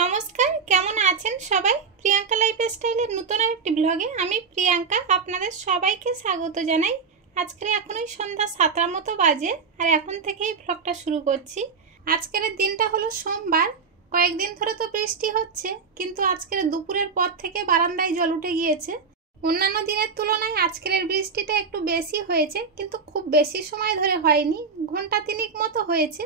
নমস্কার, কেমন আছেন সবাই? প্রিয়াঙ্কা লাইফস্টাইলের নতুন আরেকটি ব্লগে আমি প্রিয়াঙ্কা আপনাদের সবাইকে স্বাগত জানাই। আজকের এখনই সন্ধ্যা 7টার মতো বাজে আর এখন থেকেই ব্লগটা শুরু করছি। আজকের দিনটা হলো সোমবার। কয়েকদিন ধরে তো বৃষ্টি হচ্ছে, কিন্তু আজকের দুপুরের পর থেকে বারান্দায় জল উঠে গিয়েছে। অন্যান্য দিনের তুলনায় আজকের বৃষ্টিটা একটু বেশি হয়েছে, কিন্তু খুব বেশি সময় ধরে হয়নি, ঘন্টা তিনেক মতো হয়েছে,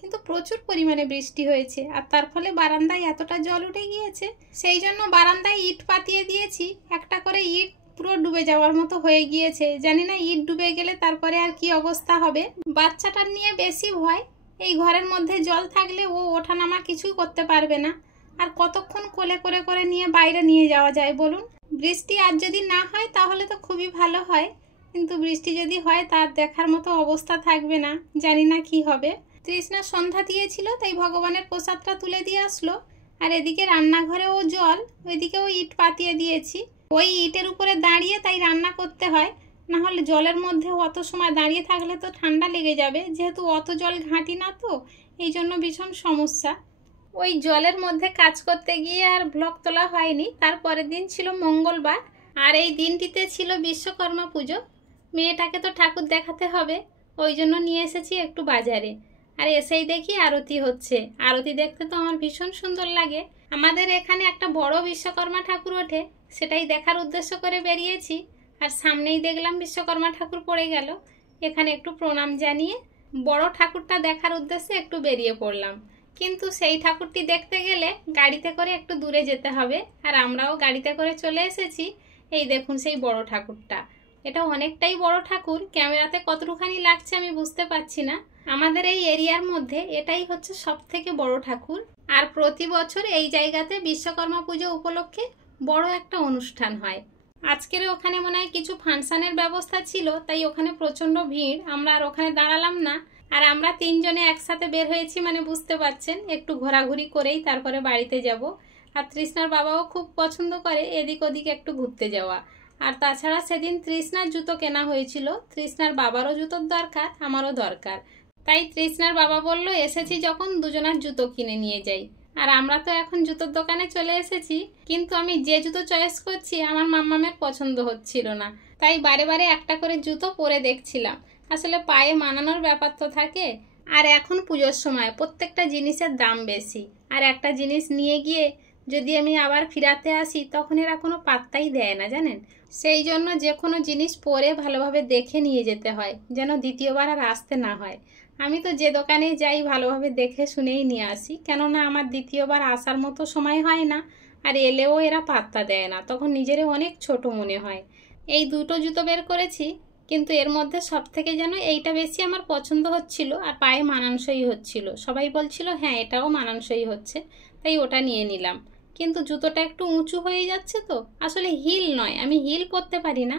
কিন্তু প্রচুর পরিমাণে বৃষ্টি হয়েছে। আর তার ফলে বারান্দায় এতটা জল উঠে গিয়েছে, সেই জন্য বারান্দায় ইট পাতিয়ে দিয়েছি। একটা করে ইট পুরো ডুবে যাওয়ার মতো হয়ে গিয়েছে। জানি না ইট ডুবে গেলে তারপরে আর কি অবস্থা হবে। বাচ্চাটার নিয়ে বেশি ভয়। এই ঘরের মধ্যে জল থাকলে ও ওঠানামা কিছুই করতে পারবে না। আর কতক্ষণ কোলে করে করে নিয়ে বাইরে নিয়ে যাওয়া যায় বলুন? বৃষ্টি আর যদি না হয় তাহলে তো খুবই ভালো হয়, কিন্তু বৃষ্টি যদি হয় তার দেখার মতো অবস্থা থাকবে না। জানি না কি হবে। তৃষ্ণা সন্ধ্যা দিয়েছিল, তাই ভগবানের প্রসাদটা তুলে দিয়ে আসলো। আর এদিকে রান্নাঘরেও জল, ওইদিকেও ইট পাতিয়ে দিয়েছি। ওই ইটের উপরে দাঁড়িয়ে তাই রান্না করতে হয়, না হলে জলের মধ্যে অত সময় দাঁড়িয়ে থাকলে তো ঠান্ডা লেগে যাবে। যেহেতু অত জল ঘাঁটি না, তো এই জন্য ভীষণ সমস্যা। ওই জলের মধ্যে কাজ করতে গিয়ে আর ব্লগ তোলা হয়নি। তারপরের দিন ছিল মঙ্গলবার, আর এই দিনটিতে ছিল বিশ্বকর্মা পুজো। মেয়েটাকে তো ঠাকুর দেখাতে হবে, ওই জন্য নিয়ে এসেছি একটু বাজারে। আর এসেই দেখি আরতি হচ্ছে। আরতি দেখতে তো আমার ভীষণ সুন্দর লাগে। আমাদের এখানে একটা বড় বিশ্বকর্মা ঠাকুর ওঠে, সেটাই দেখার উদ্দেশ্য করে বেরিয়েছি। আর সামনেই দেখলাম বিশ্বকর্মা ঠাকুর পড়ে গেল। এখানে একটু প্রণাম জানিয়ে বড় ঠাকুরটা দেখার উদ্দেশ্যে একটু বেরিয়ে পড়লাম। কিন্তু সেই ঠাকুরটি দেখতে গেলে গাড়িতে করে একটু দূরে যেতে হবে, আর আমরাও গাড়িতে করে চলে এসেছি। এই দেখুন সেই বড় ঠাকুরটা। এটা অনেকটাই বড় ঠাকুর, ক্যামেরাতে কতটুখানি লাগছে আমি বুঝতে পারছি না। আমাদের এই এরিয়ার মধ্যে এটাই হচ্ছে সব থেকে বড় ঠাকুর। আর প্রতি বছর এই জায়গাতে বিশ্বকর্মা পুজো উপলক্ষে বড় একটা অনুষ্ঠান হয়। আজকের ওখানে মনে হয় কিছু ফাংশনের ব্যবস্থা ছিল, তাই ওখানে প্রচণ্ড ভিড়। আমরা আর ওখানে দাঁড়ালাম না। আর আমরা তিনজনে একসাথে বের হয়েছি, মানে বুঝতে পারছেন, একটু ঘোরাঘুরি করেই তারপরে বাড়িতে যাব। আর তৃষ্ণার বাবাও খুব পছন্দ করে এদিক ওদিক একটু ঘুরতে যাওয়া। আর তাছাড়া সেদিন তৃষ্ণার জুতো কেনা হয়েছিল। তৃষ্ণার বাবারও জুতোর দরকার, আমারও দরকার। তাই তৃষ্ণার বাবা বলল এসেছি যখন দুজনার জুতো কিনে নিয়ে যাই। আর আমরা তো এখন জুতোর দোকানে চলে এসেছি, কিন্তু আমি যে জুতো চয়েস করছি আমার মাম্মামের পছন্দ হচ্ছিল না। তাই বারে বারে একটা করে জুতো পরে দেখছিলাম। আসলে পায়ে মানানোর ব্যাপার তো থাকে। আর এখন পুজোর সময় প্রত্যেকটা জিনিসের দাম বেশি। আর একটা জিনিস নিয়ে গিয়ে যদি আমি আবার ফিরাতে আসি, তখন এরা কোনো পাত্তাই দেয় না, জানেন। সেই জন্য যে কোনো জিনিস পরে ভালোভাবে দেখে নিয়ে যেতে হয়, যেন দ্বিতীয়বার আর আসতে না হয়। আমি তো যে দোকানে যাই ভালোভাবে দেখে শুনেই নিয়ে আসি, কেননা আমার দ্বিতীয়বার আসার মতো সময় হয় না। আর এলেও এরা পাত্তা দেয় না, তখন নিজেরও অনেক ছোট মনে হয়। এই দুটো জুতো বের করেছি, কিন্তু এর মধ্যে সব থেকে যেন এইটা বেশি আমার পছন্দ হচ্ছিল আর পায়ে মানানসই হচ্ছিল। সবাই বলছিল হ্যাঁ এটাও মানানসই হচ্ছে, তাই ওটা নিয়ে নিলাম। কিন্তু জুতোটা একটু উঁচু হয়ে যাচ্ছে, তো আসলে হিল নয়, আমি হিল পরতে পারি না।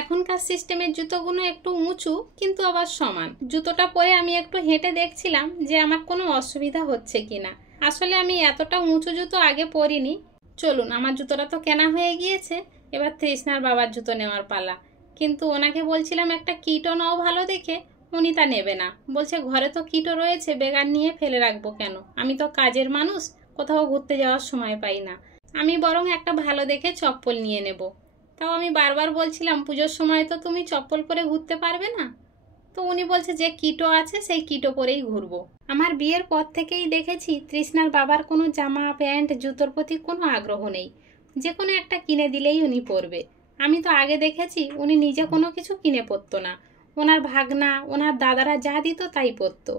এখনকার সিস্টেমের জুতোগুলো একটু উঁচু কিন্তু আবার সমান। জুতোটা পরে আমি একটু হেঁটে দেখছিলাম যে আমার কোনো অসুবিধা হচ্ছে কিনা। আসলে আমি এতটা উঁচু জুতো আগে পরিনি। চলুন, আমার জুতোটা তো কেনা হয়ে গিয়েছে, এবার তৃষ্ণার বাবার জুতো নেওয়ার পালা। কিন্তু ওনাকে বলছিলাম একটা কিটো নাও ভালো দেখে, উনি তা নেবে না। বলছে ঘরে তো কিটো রয়েছে, বেগার নিয়ে ফেলে রাখবো কেন, আমি তো কাজের মানুষ, কোথাও ঘুরতে যাওয়ার সময় পাই না। আমি বরং একটা ভালো দেখে চপ্পল নিয়ে নেব। তাও আমি বারবার বলছিলাম পুজোর সময় তো তুমি চপ্পল পরে ঘুরতে পারবে না। তো উনি বলছে যে কিটো আছে সেই কিটো পরেই ঘুরবো। আমার বিয়ের পর থেকেই দেখেছি তৃষ্ণার বাবার কোনো জামা প্যান্ট জুতোর প্রতি কোনো আগ্রহ নেই। যে কোনো একটা কিনে দিলেই উনি পরবে। আমি তো আগে দেখেছি উনি নিজে কোনো কিছু কিনে পরতো না, ওনার ভাগনা ওনার দাদারা যা দিত তাই পরতো।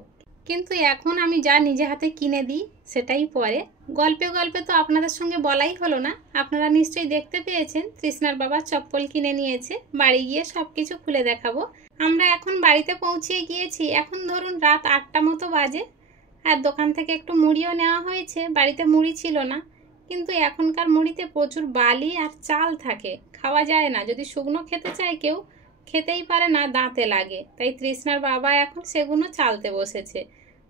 কিন্তু এখন আমি যা নিজে হাতে কিনে দিই সেটাই পরে। গল্পে গল্পে তো আপনাদের সঙ্গে বলাই হলো না, আপনারা নিশ্চয়ই দেখতে পেয়েছেন তৃষ্ণার বাবা চপ্পল কিনে নিয়েছে। বাড়ি গিয়ে সব কিছু খুলে দেখাবো। আমরা এখন বাড়িতে পৌঁছিয়ে গিয়েছি, এখন ধরুন রাত 8টা মতো বাজে। আর দোকান থেকে একটু মুড়িও নেওয়া হয়েছে, বাড়িতে মুড়ি ছিল না। কিন্তু এখনকার মুড়িতে প্রচুর বালি আর চাল থাকে, খাওয়া যায় না। যদি শুকনো খেতে চায় কেউ, খেতেই পারে না, দাঁতে লাগে। তাই তৃষ্ণার বাবা এখন সেগুলো চালতে বসেছে।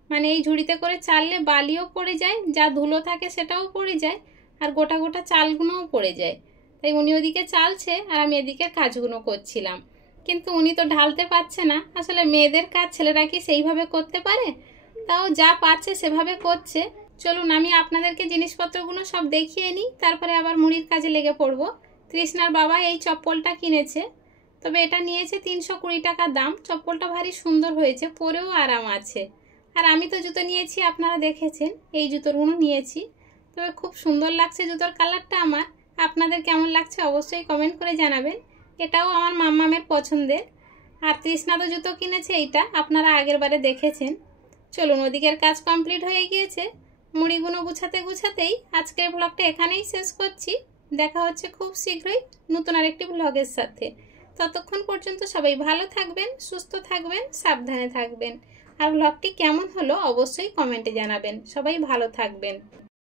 মানে এই ঝুড়িতে করে চাললে বালিও পড়ে যায়, যা ধুলো থাকে সেটাও পড়ে যায়, আর গোটা গোটা চালগুলোও পড়ে যায়। তাই উনি ওদিকে চালছে আর আমি এদিকে কাজগুলো করছিলাম। কিন্তু উনি তো ঢালতে পারছে না। আসলে মেয়েদের কাজ ছেলেরা কি সেইভাবে করতে পারে? তাও যা পারছে সেভাবে করছে। চলুন আমি আপনাদেরকে জিনিসপত্রগুলো সব দেখিয়ে নিই, তারপরে আবার মুড়ির কাজে লেগে পড়ব। তৃষ্ণার বাবা এই চপ্পলটা কিনেছে, তবে এটা নিয়েছে 320 টাকা দাম। চপ্পলটা ভারী সুন্দর হয়েছে, পরেও আরাম আছে। আর আমি তো জুতো নিয়েছি, আপনারা দেখেছেন এই জুতোগুলো নিয়েছি, তবে খুব সুন্দর লাগছে জুতোর কালারটা আমার। আপনাদের কেমন লাগছে অবশ্যই কমেন্ট করে জানাবেন। এটাও আমার মাম্মামের পছন্দের। আর তৃষ্ণা তো জুতো কিনেছে, এইটা আপনারা আগের বারে দেখেছেন। চলুন, ওদিকের কাজ কমপ্লিট হয়ে গিয়েছে। মুড়িগুলো গুছাতে গুছাতেই আজকের ব্লগটা এখানেই শেষ করছি। দেখা হচ্ছে খুব শীঘ্রই নতুন আরেকটি ব্লগের সাথে। ততক্ষণ পর্যন্ত সবাই ভালো থাকবেন, সুস্থ থাকবেন, সাবধানে থাকবেন। আর ব্লগটি কেমন হলো অবশ্যই কমেন্টে জানাবেন। সবাই ভালো থাকবেন।